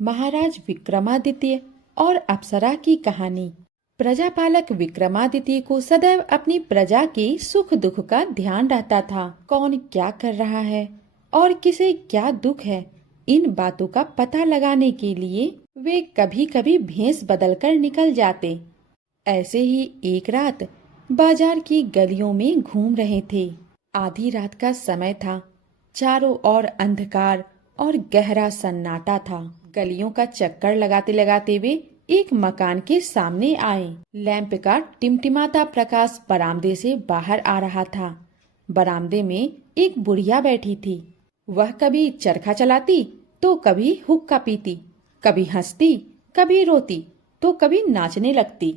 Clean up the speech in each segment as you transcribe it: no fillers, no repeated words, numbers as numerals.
महाराज विक्रमादित्य और अप्सरा की कहानी। प्रजापालक विक्रमादित्य को सदैव अपनी प्रजा के सुख दुख का ध्यान रहता था। कौन क्या कर रहा है और किसे क्या दुख है, इन बातों का पता लगाने के लिए वे कभी कभी भेष बदलकर निकल जाते। ऐसे ही एक रात बाजार की गलियों में घूम रहे थे। आधी रात का समय था। चारों ओर अंधकार और गहरा सन्नाटा था। गलियों का चक्कर लगाते लगाते वे एक मकान के सामने आए। लैंप का टिमटिमाता प्रकाश बरामदे से बाहर आ रहा था। बरामदे में एक बुढ़िया बैठी थी। वह कभी चरखा चलाती तो कभी हुक्का पीती, कभी हंसती, कभी रोती तो कभी नाचने लगती।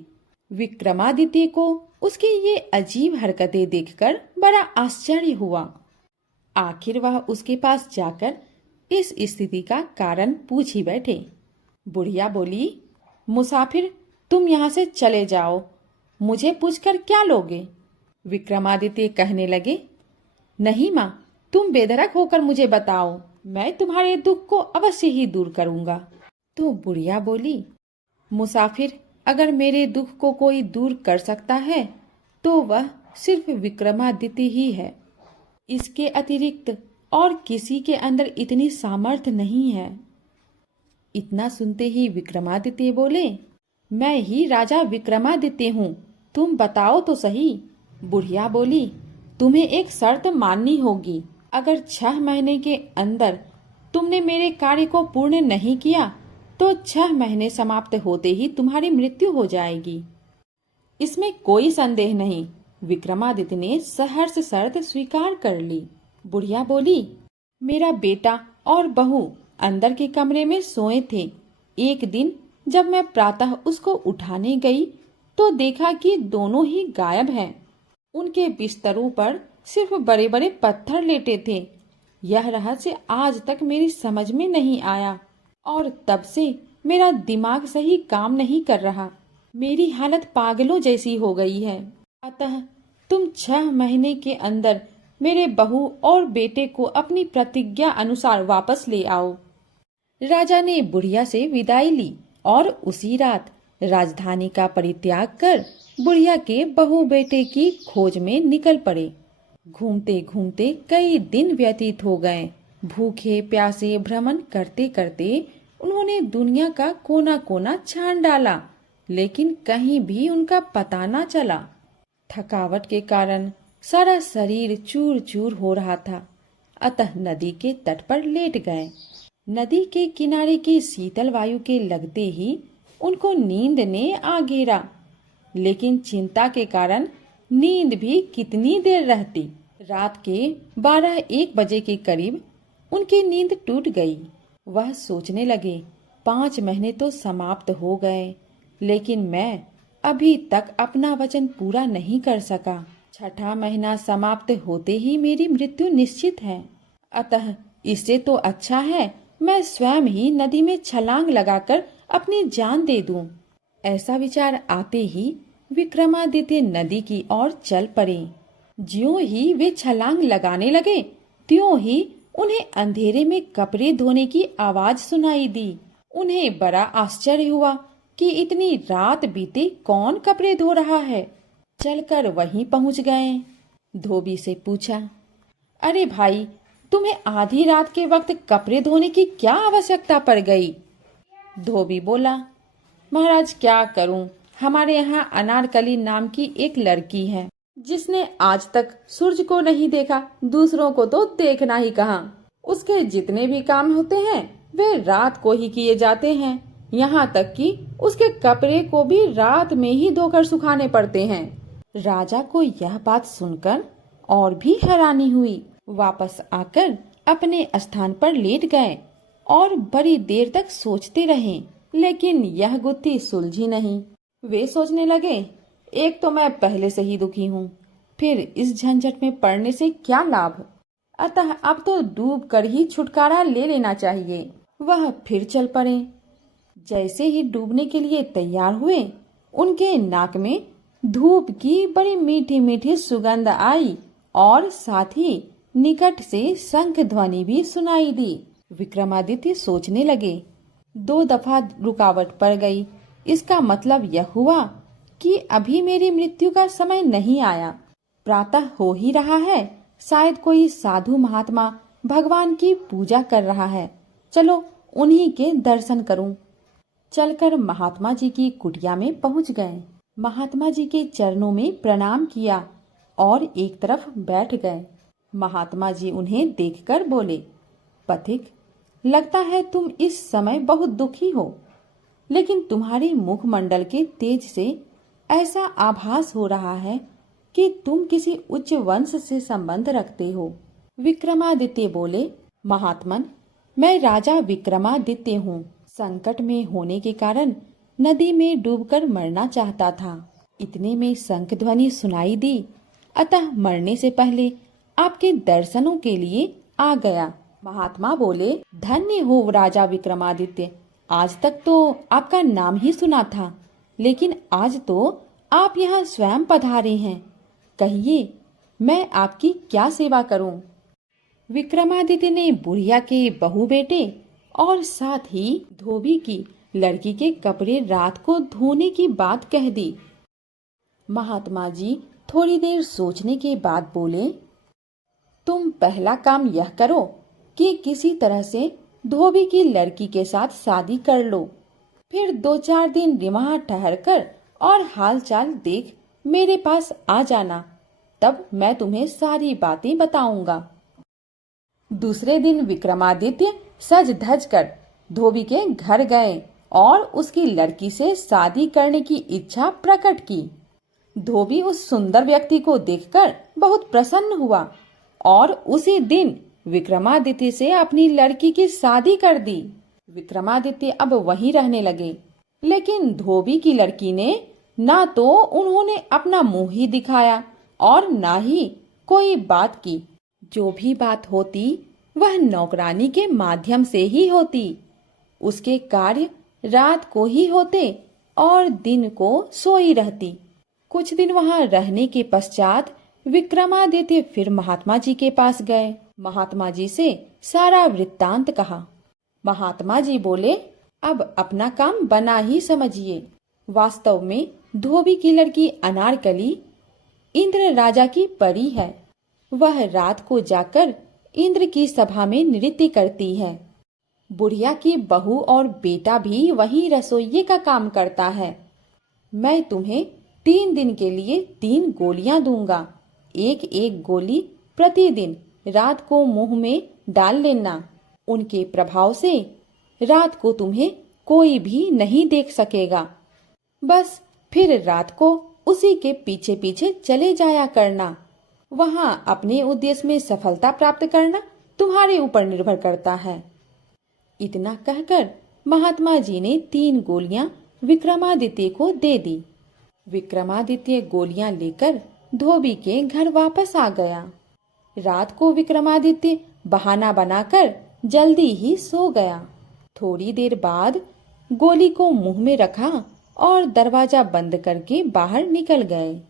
विक्रमादित्य को उसकी ये अजीब हरकतें देखकर बड़ा आश्चर्य हुआ। आखिर वह उसके पास जाकर इस स्थिति का कारण पूछ ही बैठे। बुढ़िया बोली, मुसाफिर, तुम यहाँ से चले जाओ, मुझे पूछकर क्या लोगे? विक्रमादित्य कहने लगे, नहीं माँ, तुम बेधड़क होकर मुझे बताओ, मैं तुम्हारे दुख को अवश्य ही दूर करूँगा। तो बुढ़िया बोली, मुसाफिर, अगर मेरे दुख को कोई दूर कर सकता है तो वह सिर्फ विक्रमादित्य ही है। इसके अतिरिक्त और किसी के अंदर इतनी सामर्थ्य नहीं है। इतना सुनते ही विक्रमादित्य बोले, मैं ही राजा विक्रमादित्य हूँ, तुम बताओ तो सही। बुढ़िया बोली, तुम्हें एक शर्त माननी होगी। अगर 6 महीने के अंदर तुमने मेरे कार्य को पूर्ण नहीं किया तो 6 महीने समाप्त होते ही तुम्हारी मृत्यु हो जाएगी। इसमें कोई संदेह नहीं। विक्रमादित्य ने सहर्ष शर्त स्वीकार कर ली। बुढ़िया बोली, मेरा बेटा और बहू अंदर के कमरे में सोए थे। एक दिन जब मैं प्रातः उसको उठाने गई तो देखा कि दोनों ही गायब हैं। उनके बिस्तरों पर सिर्फ बड़े बड़े पत्थर लेटे थे। यह रहस्य आज तक मेरी समझ में नहीं आया और तब से मेरा दिमाग सही काम नहीं कर रहा। मेरी हालत पागलों जैसी हो गई है। अतः तुम 6 महीने के अंदर मेरे बहू और बेटे को अपनी प्रतिज्ञा अनुसार वापस ले आओ। राजा ने बुढ़िया से विदाई ली और उसी रात राजधानी का परित्याग कर बुढ़िया के बहू बेटे की खोज में निकल पड़े। घूमते घूमते कई दिन व्यतीत हो गए। भूखे प्यासे भ्रमण करते करते उन्होंने दुनिया का कोना कोना छान डाला, लेकिन कहीं भी उनका पता न चला। थकावट के कारण सारा शरीर चूर चूर हो रहा था। अतः नदी के तट पर लेट गए। नदी के किनारे की शीतल वायु के लगते ही उनको नींद ने आ घेरा, लेकिन चिंता के कारण नींद भी कितनी देर रहती। रात के 12-1 बजे के करीब उनकी नींद टूट गई। वह सोचने लगे, 5 महीने तो समाप्त हो गए, लेकिन मैं अभी तक अपना वचन पूरा नहीं कर सका। 6ठा महीना समाप्त होते ही मेरी मृत्यु निश्चित है। अतः इससे तो अच्छा है मैं स्वयं ही नदी में छलांग लगाकर अपनी जान दे दूं। ऐसा विचार आते ही विक्रमादित्य नदी की ओर चल पड़े। ज्यों ही वे छलांग लगाने लगे, त्यों ही उन्हें अंधेरे में कपड़े धोने की आवाज सुनाई दी। उन्हें बड़ा आश्चर्य हुआ कि इतनी रात बीते कौन कपड़े धो रहा है। चलकर वहीं पहुंच गए। धोबी से पूछा, अरे भाई, तुम्हें आधी रात के वक्त कपड़े धोने की क्या आवश्यकता पड़ गई? धोबी बोला, महाराज क्या करूं, हमारे यहाँ अनारकली नाम की एक लड़की है जिसने आज तक सूरज को नहीं देखा, दूसरों को तो देखना ही कहाँ। उसके जितने भी काम होते हैं वे रात को ही किए जाते हैं। यहाँ तक कि उसके कपड़े को भी रात में ही धोकर सुखाने पड़ते हैं। राजा को यह बात सुनकर और भी हैरानी हुई। वापस आकर अपने स्थान पर लेट गए और बड़ी देर तक सोचते रहे, लेकिन यह गुत्थी सुलझी नहीं। वे सोचने लगे, एक तो मैं पहले से ही दुखी हूँ, फिर इस झंझट में पड़ने से क्या लाभ। अतः अब तो डूब कर ही छुटकारा ले लेना चाहिए। वह फिर चल पड़े। जैसे ही डूबने के लिए तैयार हुए, उनके नाक में धूप की बड़ी मीठी मीठी सुगंध आई और साथ ही निकट से शंख ध्वनि भी सुनाई दी। विक्रमादित्य सोचने लगे, 2 दफा रुकावट पड़ गई। इसका मतलब यह हुआ कि अभी मेरी मृत्यु का समय नहीं आया। प्रातः हो ही रहा है, शायद कोई साधु महात्मा भगवान की पूजा कर रहा है। चलो उन्हीं के दर्शन करूं। चलकर महात्मा जी की कुटिया में पहुंच गए। महात्मा जी के चरणों में प्रणाम किया और एक तरफ बैठ गए। महात्मा जी उन्हें देखकर बोले, पथिक, लगता है तुम इस समय बहुत दुखी हो, लेकिन तुम्हारे मुखमंडल के तेज से ऐसा आभास हो रहा है कि तुम किसी उच्च वंश से संबंध रखते हो। विक्रमादित्य बोले, महात्मन, मैं राजा विक्रमादित्य हूँ। संकट में होने के कारण नदी में डूबकर मरना चाहता था। इतने में शंख ध्वनि सुनाई दी, अतः मरने से पहले आपके दर्शनों के लिए आ गया। महात्मा बोले, धन्य हो राजा विक्रमादित्य, आज तक तो आपका नाम ही सुना था, लेकिन आज तो आप यहाँ स्वयं पधारे हैं। कहिए, मैं आपकी क्या सेवा करूं? विक्रमादित्य ने बुढ़िया के बहू बेटे और साथ ही धोबी की लड़की के कपड़े रात को धोने की बात कह दी। महात्मा जी थोड़ी देर सोचने के बाद बोले, तुम पहला काम यह करो कि किसी तरह से धोबी की लड़की के साथ शादी कर लो। फिर 2-4 दिन वहां ठहर कर और हालचाल देख मेरे पास आ जाना, तब मैं तुम्हें सारी बातें बताऊंगा। दूसरे दिन विक्रमादित्य सज धज कर धोबी के घर गए और उसकी लड़की से शादी करने की इच्छा प्रकट की। धोबी उस सुंदर व्यक्ति को देखकर बहुत प्रसन्न हुआ और उसी दिन विक्रमादित्य से अपनी लड़की की शादी कर दी। विक्रमादित्य अब वहीं रहने लगे, लेकिन धोबी की लड़की ने ना तो उन्होंने अपना मुंह ही दिखाया और ना ही कोई बात की। जो भी बात होती वह नौकरानी के माध्यम से ही होती। उसके कार्य रात को ही होते और दिन को सोई रहती। कुछ दिन वहां रहने के पश्चात विक्रमादित्य फिर महात्मा जी के पास गए। महात्मा जी से सारा वृत्तांत कहा। महात्मा जी बोले, अब अपना काम बना ही समझिए। वास्तव में धोबी की लड़की अनारकली इंद्र राजा की परी है। वह रात को जाकर इंद्र की सभा में नृत्य करती है। बुढ़िया की बहू और बेटा भी वही रसोइये का काम करता है। मैं तुम्हें 3 दिन के लिए 3 गोलियां दूंगा। एक एक गोली प्रतिदिन रात को मुंह में डाल लेना। उनके प्रभाव से रात को तुम्हें कोई भी नहीं देख सकेगा। बस फिर रात को उसी के पीछे पीछे चले जाया करना। वहां अपने उद्देश्य में सफलता प्राप्त करना तुम्हारे ऊपर निर्भर करता है। इतना कहकर महात्मा जी ने 3 गोलियां विक्रमादित्य को दे दी। विक्रमादित्य गोलियां लेकर धोबी के घर वापस आ गया। रात को विक्रमादित्य बहाना बनाकर जल्दी ही सो गया। थोड़ी देर बाद गोली को मुंह में रखा और दरवाजा बंद करके बाहर निकल गए।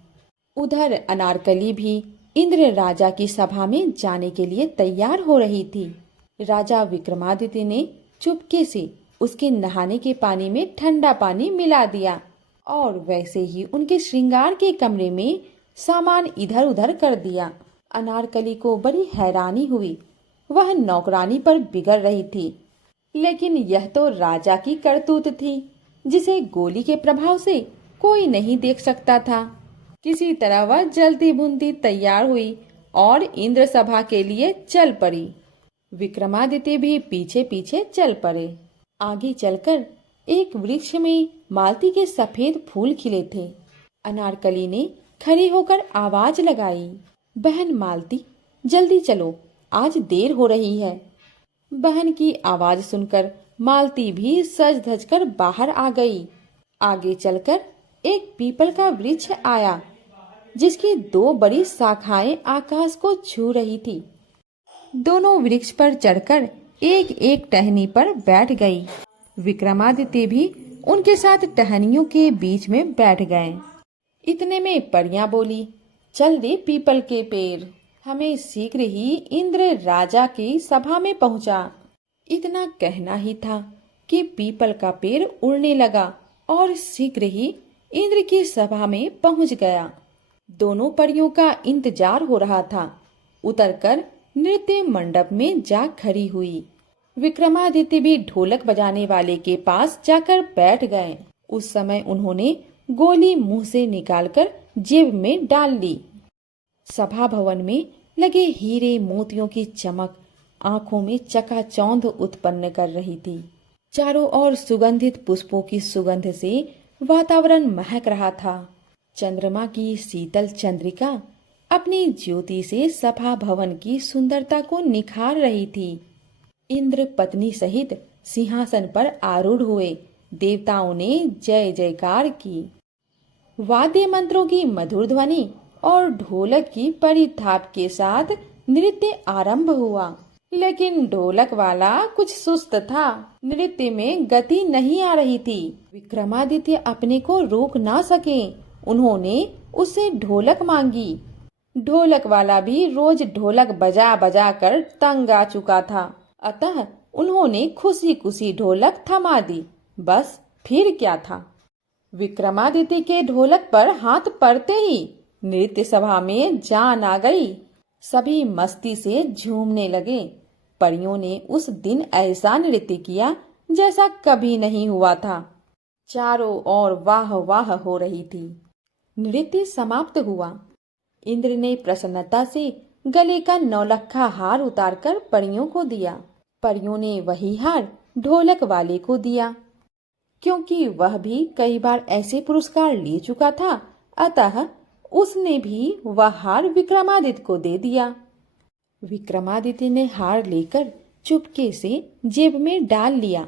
उधर अनारकली भी इंद्र राजा की सभा में जाने के लिए तैयार हो रही थी। राजा विक्रमादित्य ने चुपके से उसके नहाने के पानी में ठंडा पानी मिला दिया और वैसे ही उनके श्रृंगार के कमरे में सामान इधर उधर कर दिया। अनारकली को बड़ी हैरानी हुई। वह नौकरानी पर बिगड़ रही थी, लेकिन यह तो राजा की करतूत थी, जिसे गोली के प्रभाव से कोई नहीं देख सकता था। किसी तरह वह जल्दी भुनती तैयार हुई और इंद्र सभा के लिए चल पड़ी। विक्रमादित्य भी पीछे पीछे चल पड़े। आगे चलकर एक वृक्ष में मालती के सफेद फूल खिले थे। अनारकली ने खड़ी होकर आवाज लगाई, बहन मालती, जल्दी चलो, आज देर हो रही है। बहन की आवाज सुनकर मालती भी सज धज कर बाहर आ गई। आगे चलकर एक पीपल का वृक्ष आया, जिसकी 2 बड़ी शाखाएं आकाश को छू रही थी। दोनों वृक्ष पर चढ़कर एक एक टहनी पर बैठ गई। विक्रमादित्य भी उनके साथ टहनियों के बीच में बैठ गए। इतने में परियां बोली, चल रे पीपल के पेड़, हमें शीघ्र ही इंद्र राजा की सभा में पहुंचा। इतना कहना ही था कि पीपल का पेड़ उड़ने लगा और शीघ्र ही इंद्र की सभा में पहुंच गया। दोनों परियों का इंतजार हो रहा था। उतरकर नृत्य मंडप में जा खड़ी हुई। विक्रमादित्य भी ढोलक बजाने वाले के पास जाकर बैठ गए। उस समय उन्होंने गोली मुंह से निकालकर जेब में डाल ली। सभा भवन में लगे हीरे मोतियों की चमक आंखों में चकाचौंध उत्पन्न कर रही थी। चारों ओर सुगंधित पुष्पों की सुगंध से वातावरण महक रहा था। चंद्रमा की शीतल चंद्रिका अपनी ज्योति से सभा भवन की सुंदरता को निखार रही थी। इंद्र पत्नी सहित सिंहासन पर आरूढ़ हुए। देवताओं ने जय जयकार की। वाद्य मंत्रों की मधुर ध्वनि और ढोलक की परिथाप के साथ नृत्य आरंभ हुआ। लेकिन ढोलक वाला कुछ सुस्त था। नृत्य में गति नहीं आ रही थी। विक्रमादित्य अपने को रोक ना सके। उन्होंने उससे ढोलक मांगी। ढोलक वाला भी रोज ढोलक बजा बजा कर तंग आ चुका था। अतः उन्होंने खुशी खुशी ढोलक थमा दी। बस फिर क्या था। विक्रमादित्य के ढोलक पर हाथ पड़ते ही नृत्य सभा में जान आ गई। सभी मस्ती से झूमने लगे। परियों ने उस दिन ऐसा नृत्य किया जैसा कभी नहीं हुआ था। चारों ओर वाह वाह हो रही थी। नृत्य समाप्त हुआ। इंद्र ने प्रसन्नता से गले का नौलखा हार उतारकर परियों को दिया। परियों ने वही हार ढोलक वाले को दिया। क्योंकि वह भी कई बार ऐसे पुरस्कार ले चुका था, अतः उसने भी वह हार विक्रमादित्य को दे दिया। विक्रमादित्य ने हार लेकर चुपके से जेब में डाल लिया।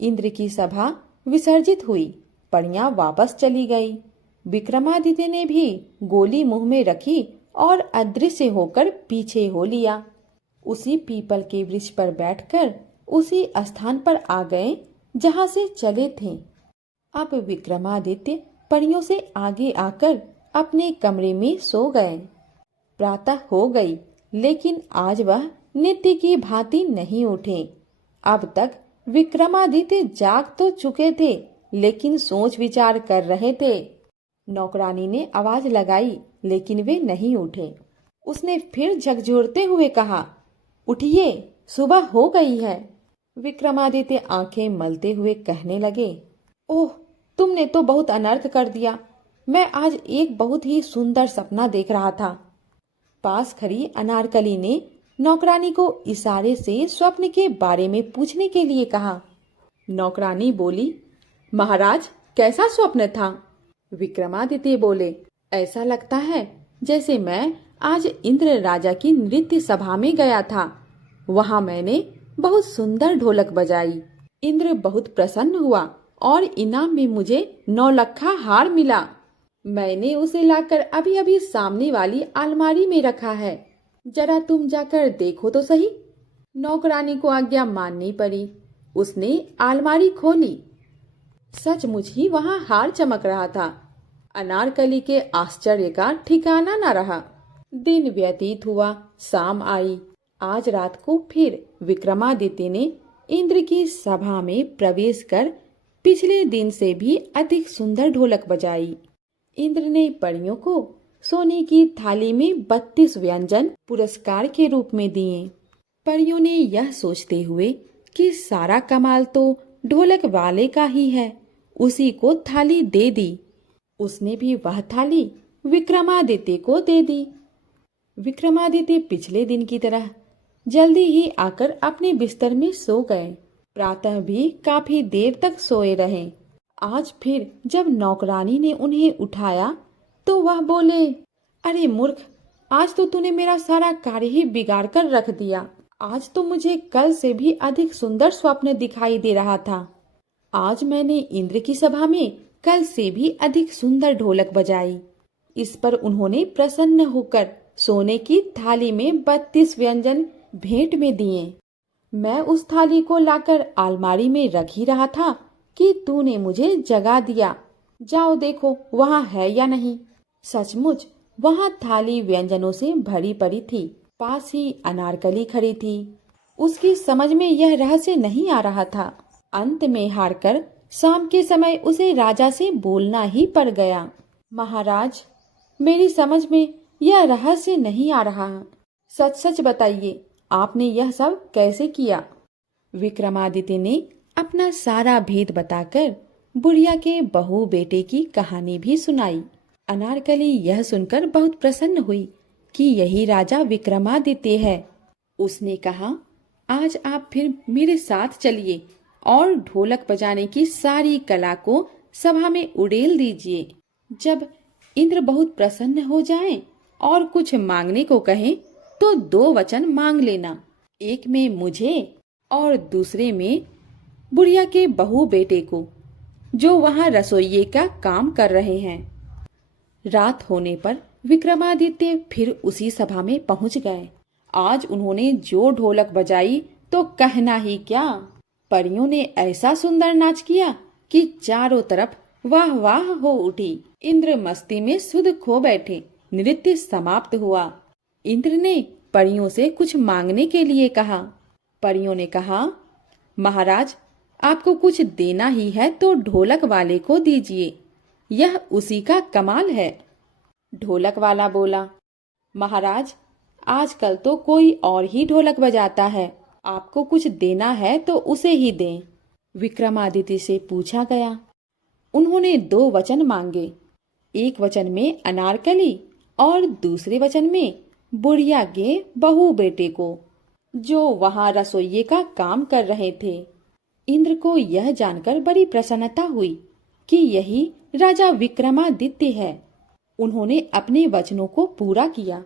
इंद्र की सभा विसर्जित हुई। परियां वापस चली गई। विक्रमादित्य ने भी गोली मुंह में रखी और अदृश्य होकर पीछे हो लिया। उसी पीपल के वृक्ष पर बैठकर उसी स्थान पर आ गए जहां से चले थे। अब विक्रमादित्य परियों से आगे आकर अपने कमरे में सो गए। प्रातः हो गई, लेकिन आज वह नित्य की भांति नहीं उठे। अब तक विक्रमादित्य जाग तो चुके थे, लेकिन सोच विचार कर रहे थे। नौकरानी ने आवाज लगाई, लेकिन वे नहीं उठे। उसने फिर झकझोरते हुए कहा, उठिए, सुबह हो गई है। विक्रमादित्य आंखें मलते हुए कहने लगे, ओह, तुमने तो बहुत अनर्थ कर दिया। मैं आज एक बहुत ही सुंदर सपना देख रहा था। पास खड़ी अनारकली ने नौकरानी को इशारे से स्वप्न के बारे में पूछने के लिए कहा। नौकरानी बोली, महाराज, कैसा स्वप्न था? विक्रमादित्य बोले, ऐसा लगता है जैसे मैं आज इंद्र राजा की नृत्य सभा में गया था। वहां मैंने बहुत सुंदर ढोलक बजाई। इंद्र बहुत प्रसन्न हुआ और इनाम में मुझे 9 लखा हार मिला। मैंने उसे लाकर अभी अभी सामने वाली अलमारी में रखा है। जरा तुम जाकर देखो तो सही। नौकरानी को आज्ञा माननी पड़ी। उसने अलमारी खोली। सचमुच ही वहां हार चमक रहा था। अनारकली के आश्चर्य का ठिकाना न रहा। दिन व्यतीत हुआ, शाम आई। आज रात को फिर विक्रमादित्य ने इंद्र की सभा में प्रवेश कर पिछले दिन से भी अधिक सुंदर ढोलक बजाई। इंद्र ने परियों को सोने की थाली में 32 व्यंजन पुरस्कार के रूप में दिए। परियों ने यह सोचते हुए कि सारा कमाल तो ढोलक वाले का ही है, उसी को थाली दे दी। उसने भी वह थाली विक्रमादित्य को दे दी। विक्रमादित्य पिछले दिन की तरह जल्दी ही आकर अपने बिस्तर में सो गए। प्रातः भी काफी देर तक सोए रहे। आज फिर जब नौकरानी ने उन्हें उठाया तो वह बोले, अरे मूर्ख, आज तो तूने मेरा सारा कार्य ही बिगाड़ कर रख दिया। आज तो मुझे कल से भी अधिक सुंदर स्वप्न दिखाई दे रहा था। आज मैंने इंद्र की सभा में कल से भी अधिक सुंदर ढोलक बजाई। इस पर उन्होंने प्रसन्न होकर सोने की थाली में 32 व्यंजन भेंट में दिए। मैं उस थाली को लाकर अलमारी में रख ही रहा था कि तूने मुझे जगा दिया। जाओ देखो वहाँ है या नहीं। सचमुच वहाँ थाली व्यंजनों से भरी पड़ी थी। पास ही अनारकली खड़ी थी। उसकी समझ में यह रहस्य नहीं आ रहा था। अंत में हारकर शाम के समय उसे राजा से बोलना ही पड़ गया। महाराज, मेरी समझ में यह रहस्य नहीं आ रहा। सच सच बताइए, आपने यह सब कैसे किया? विक्रमादित्य ने अपना सारा भेद बताकर बुढ़िया के बहू बेटे की कहानी भी सुनाई। अनारकली यह सुनकर बहुत प्रसन्न हुई कि यही राजा विक्रमादित्य है। उसने कहा, आज आप फिर मेरे साथ चलिए और ढोलक बजाने की सारी कला को सभा में उड़ेल दीजिए। जब इंद्र बहुत प्रसन्न हो जाएं और कुछ मांगने को कहें तो 2 वचन मांग लेना, एक में मुझे और दूसरे में बुढ़िया के बहू बेटे को, जो वहाँ रसोइये का काम कर रहे हैं। रात होने पर विक्रमादित्य फिर उसी सभा में पहुंच गए। आज उन्होंने जो ढोलक बजाई तो कहना ही क्या। परियों ने ऐसा सुंदर नाच किया कि चारों तरफ वाह वाह हो उठी। इंद्र मस्ती में सुध खो बैठे। नृत्य समाप्त हुआ। इंद्र ने परियों से कुछ मांगने के लिए कहा। परियों ने कहा, महाराज, आपको कुछ देना ही है तो ढोलक वाले को दीजिए, यह उसी का कमाल है। ढोलक वाला बोला, महाराज, आजकल तो कोई और ही ढोलक बजाता है, आपको कुछ देना है तो उसे ही दें। विक्रमादित्य से पूछा गया। उन्होंने 2 वचन मांगे, एक वचन में अनारकली और दूसरे वचन में बुढ़िया के बहू बेटे को, जो वहां रसोइये का काम कर रहे थे। इंद्र को यह जानकर बड़ी प्रसन्नता हुई कि यही राजा विक्रमादित्य है। उन्होंने अपने वचनों को पूरा किया।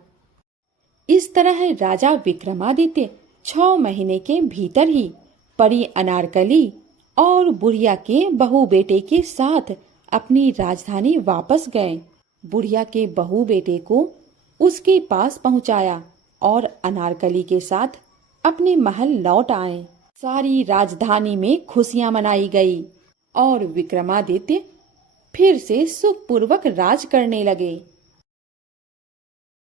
इस तरह राजा विक्रमादित्य 6 महीने के भीतर ही परी अनारकली और बुढ़िया के बहू बेटे के साथ अपनी राजधानी वापस गए। बुढ़िया के बहू बेटे को उसके पास पहुंचाया और अनारकली के साथ अपने महल लौट आए। सारी राजधानी में खुशियां मनाई गई और विक्रमादित्य फिर से सुखपूर्वक राज करने लगे।